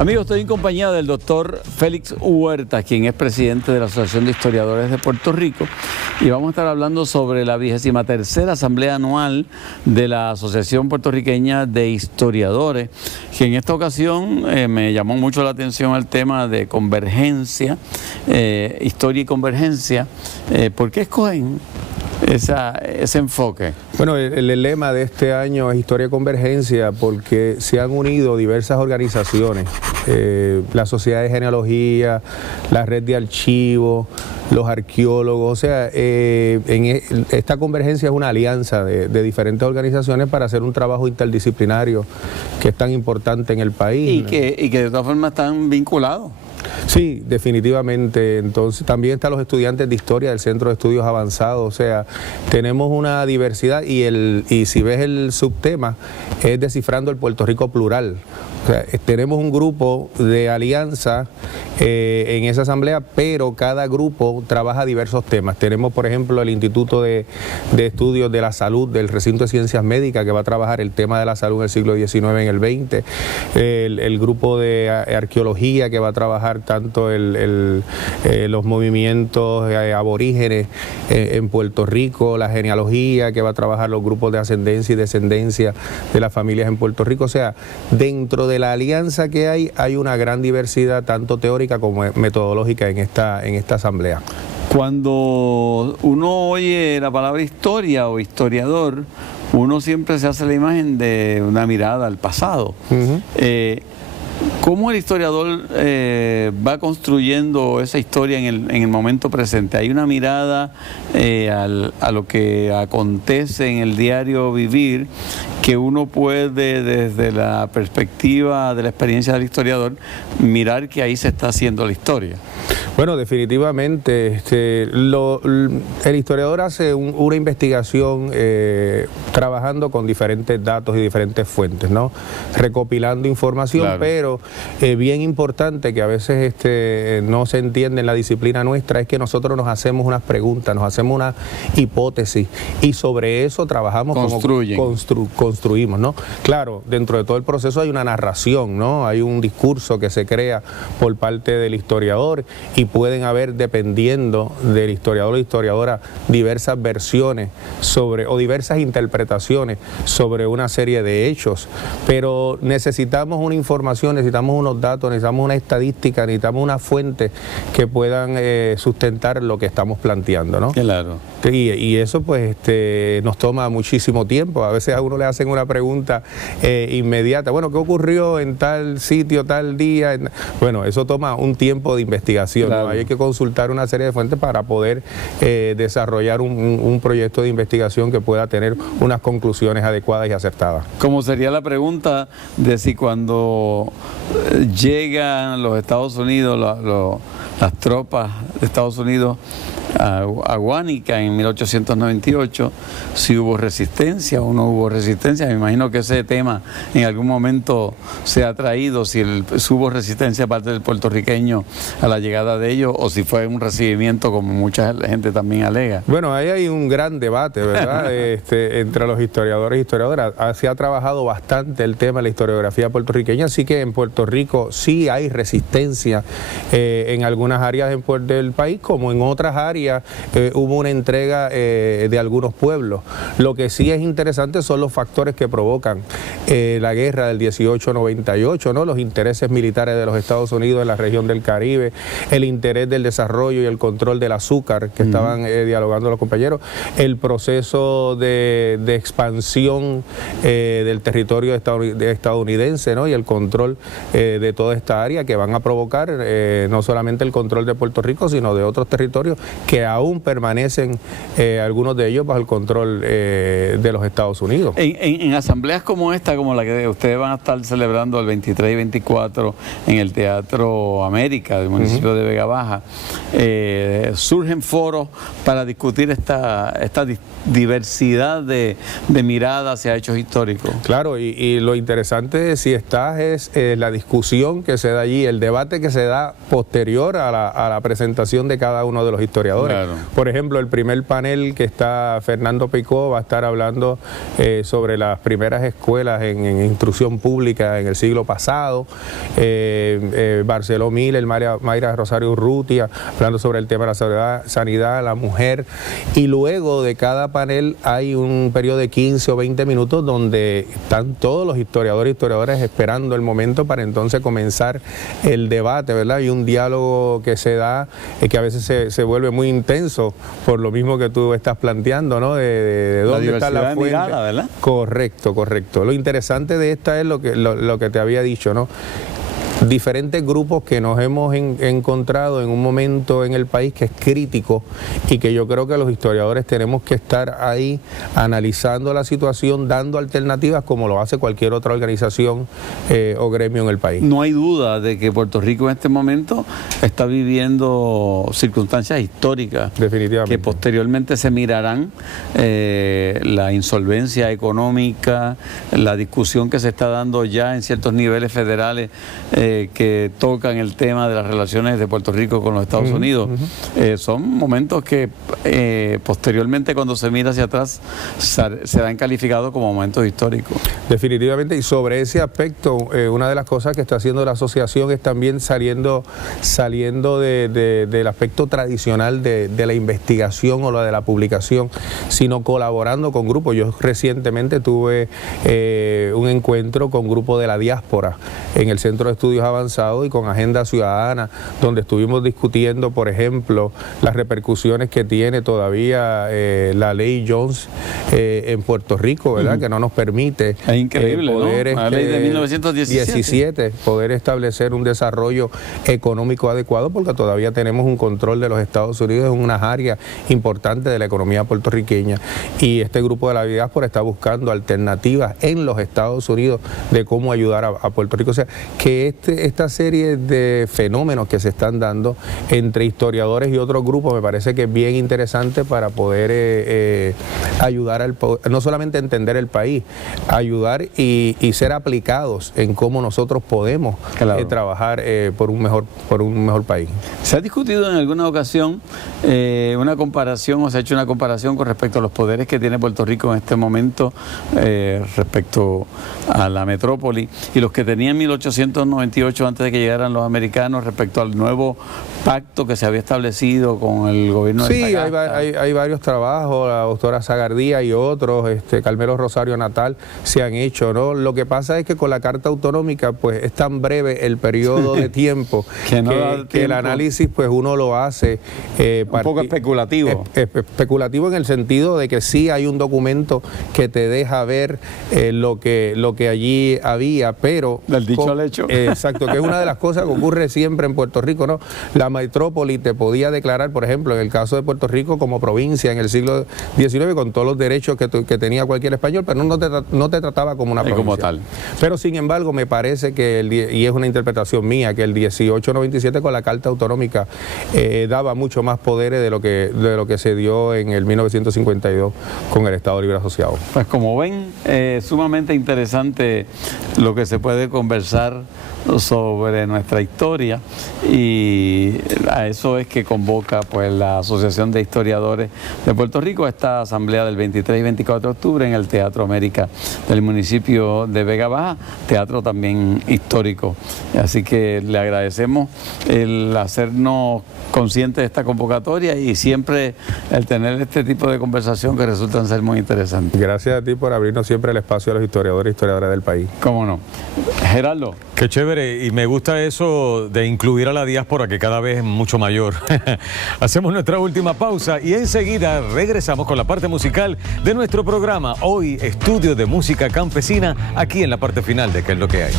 Amigos, estoy en compañía del doctor Félix Huerta, quien es presidente de la Asociación de Historiadores de Puerto Rico, y vamos a estar hablando sobre la 23ª Asamblea Anual de la Asociación Puertorriqueña de Historiadores, que en esta ocasión me llamó mucho la atención el tema de convergencia, historia y convergencia. ¿Por qué escogen ese enfoque? Bueno, el lema de este año es Historia y Convergencia porque se han unido diversas organizaciones, la Sociedad de Genealogía, la Red de Archivos, los arqueólogos, o sea, esta convergencia es una alianza de diferentes organizaciones para hacer un trabajo interdisciplinario que es tan importante en el país. Y que de todas formas están vinculados. Sí, definitivamente. Entonces también están los estudiantes de historia del Centro de Estudios Avanzados, o sea, tenemos una diversidad y si ves el subtema es Descifrando el Puerto Rico Plural. O sea, tenemos un grupo de alianza en esa asamblea, pero cada grupo trabaja diversos temas. Tenemos, por ejemplo, el Instituto de Estudios de la Salud del Recinto de Ciencias Médicas, que va a trabajar el tema de la salud en el siglo XIX en el XX. El grupo de Arqueología, que va a trabajar tanto los movimientos aborígenes en Puerto Rico, la genealogía, que va a trabajar los grupos de ascendencia y descendencia de las familias en Puerto Rico. O sea, dentro de la alianza que hay una gran diversidad, tanto teórica como metodológica en esta asamblea. Cuando uno oye la palabra historia o historiador, uno siempre se hace la imagen de una mirada al pasado. ¿Cómo el historiador va construyendo esa historia en el momento presente? ¿Hay una mirada a lo que acontece en el diario vivir que uno puede, desde la perspectiva de la experiencia del historiador, mirar que ahí se está haciendo la historia? Bueno, definitivamente, el historiador hace una investigación trabajando con diferentes datos y diferentes fuentes, ¿no? Recopilando información, claro. Pero bien importante que a veces no se entiende en la disciplina nuestra es que nosotros nos hacemos unas preguntas, nos hacemos una hipótesis y sobre eso trabajamos construimos, ¿no? Claro, dentro de todo el proceso hay una narración, ¿no? Hay un discurso que se crea por parte del historiador y pueden haber, dependiendo del historiador o historiadora, diversas versiones o diversas interpretaciones sobre una serie de hechos, pero necesitamos una información, necesitamos unos datos, necesitamos una estadística, necesitamos una fuente que puedan sustentar lo que estamos planteando, ¿no? Claro. Y eso pues nos toma muchísimo tiempo. A veces a uno le hacen una pregunta inmediata, bueno, ¿qué ocurrió en tal sitio, tal día? Bueno, eso toma un tiempo de investigación, claro. ¿No? Hay que consultar una serie de fuentes para poder desarrollar un proyecto de investigación que pueda tener unas conclusiones adecuadas y acertadas. Como sería la pregunta de si cuando llegan los Estados Unidos, las tropas de Estados Unidos a Guánica en 1898, si hubo resistencia o no hubo resistencia. Me imagino que ese tema en algún momento se ha traído, si hubo resistencia parte del puertorriqueño a la llegada de ellos o si fue un recibimiento como mucha gente también alega. Bueno, ahí hay un gran debate, ¿verdad? Entre los historiadores y historiadoras. Se ha trabajado bastante el tema de la historiografía puertorriqueña, así que en Puerto Rico sí hay resistencia en algunas áreas del país, como en otras áreas hubo una entrega de algunos pueblos. Lo que sí es interesante son los factores que provocan la guerra del 1898, ¿no? Los intereses militares de los Estados Unidos en la región del Caribe, el interés del desarrollo y el control del azúcar que estaban dialogando los compañeros, el proceso de expansión del territorio estadounidense, ¿no? Y el control de toda esta área que van a provocar no solamente el control de Puerto Rico, sino de otros territorios que aún permanecen algunos de ellos bajo el control de los Estados Unidos. En asambleas como esta, como la que ustedes van a estar celebrando el 23 y 24 en el Teatro América del municipio de Vega Baja, surgen foros para discutir esta diversidad de miradas hacia hechos históricos. Claro, y lo interesante si estás es la discusión que se da allí, el debate que se da posterior a la presentación de cada uno de los historiadores. historiadores. Claro. Por ejemplo, el primer panel que está Fernando Picó va a estar hablando sobre las primeras escuelas en instrucción pública en el siglo pasado. Barceló Miller, Mayra Rosario Urrutia, hablando sobre el tema de la sanidad, la mujer. Y luego de cada panel hay un periodo de 15 o 20 minutos donde están todos los historiadores y historiadoras esperando el momento para entonces comenzar el debate, ¿verdad? Y un diálogo que se da, que a veces se vuelve muy intenso por lo mismo que tú estás planteando, ¿no? De dónde está la fuente. Mirada, ¿verdad? Correcto, correcto. Lo interesante de esta es lo que te había dicho, ¿no? Diferentes grupos que nos hemos encontrado en un momento en el país que es crítico y que yo creo que los historiadores tenemos que estar ahí analizando la situación, dando alternativas como lo hace cualquier otra organización o gremio en el país. No hay duda de que Puerto Rico en este momento está viviendo circunstancias históricas. Definitivamente. Que posteriormente se mirarán, la insolvencia económica, la discusión que se está dando ya en ciertos niveles federales que tocan el tema de las relaciones de Puerto Rico con los Estados Unidos. Son momentos que posteriormente, cuando se mira hacia atrás, serán calificados como momentos históricos. Definitivamente, y sobre ese aspecto, una de las cosas que está haciendo la asociación es también saliendo del aspecto tradicional de la investigación o la de la publicación, sino colaborando con grupos. Yo recientemente tuve un encuentro con grupos de la diáspora en el Centro de Estudios Avanzados y con Agenda Ciudadana, donde estuvimos discutiendo, por ejemplo, las repercusiones que tiene todavía la ley Jones en Puerto Rico, ¿verdad? Que no nos permite increíble, poder, ¿no? La ley de 1917. Poder establecer un desarrollo económico adecuado, porque todavía tenemos un control de los Estados Unidos en unas áreas importantes de la economía puertorriqueña, y este grupo de la diáspora está buscando alternativas en los Estados Unidos de cómo ayudar a Puerto Rico. O sea, que esta serie de fenómenos que se están dando entre historiadores y otros grupos me parece que es bien interesante para poder ayudar no solamente a entender el país, ayudar y ser aplicados en cómo nosotros podemos trabajar por un mejor país. ¿Se ha discutido en alguna ocasión una comparación, o se ha hecho una comparación con respecto a los poderes que tiene Puerto Rico en este momento respecto a la metrópoli y los que tenía en 1898 antes de que llegaran los americanos, respecto al nuevo pacto que se había establecido con el gobierno de Sagasta? Sí, hay varios trabajos, la doctora Zagardía y otros, Carmelo Rosario Natal, se han hecho, ¿no? Lo que pasa es que con la Carta Autonómica, pues es tan breve el periodo de tiempo que el análisis, pues uno lo hace un poco especulativo. Especulativo en el sentido de que sí hay un documento que te deja ver lo que allí había, pero... Del dicho al hecho. Exacto, que es una de las cosas que ocurre siempre en Puerto Rico, ¿no? La metrópoli te podía declarar, por ejemplo, en el caso de Puerto Rico, como provincia en el siglo XIX, con todos los derechos que tenía cualquier español, pero no te trataba como una provincia. Como tal. Pero sin embargo, me parece que, y es una interpretación mía, que el 1897 con la Carta Autonómica daba mucho más poderes de lo que se dio en el 1952 con el Estado Libre Asociado. Pues como ven, sumamente interesante lo que se puede conversar sobre nuestra historia, y a eso es que convoca pues la Asociación de Historiadores de Puerto Rico a esta asamblea del 23 y 24 de octubre en el Teatro América del municipio de Vega Baja, teatro también histórico. Así que le agradecemos el hacernos conscientes de esta convocatoria y siempre el tener este tipo de conversación que resultan ser muy interesantes. Gracias a ti por abrirnos siempre el espacio a los historiadores y historiadoras del país. ¿Cómo no? Gerardo. Qué chévere, y me gusta eso de incluir a la diáspora, que cada vez es mucho mayor. Hacemos nuestra última pausa y enseguida regresamos con la parte musical de nuestro programa. Hoy, estudio de música campesina, aquí en la parte final de ¿Qué es lo que hay?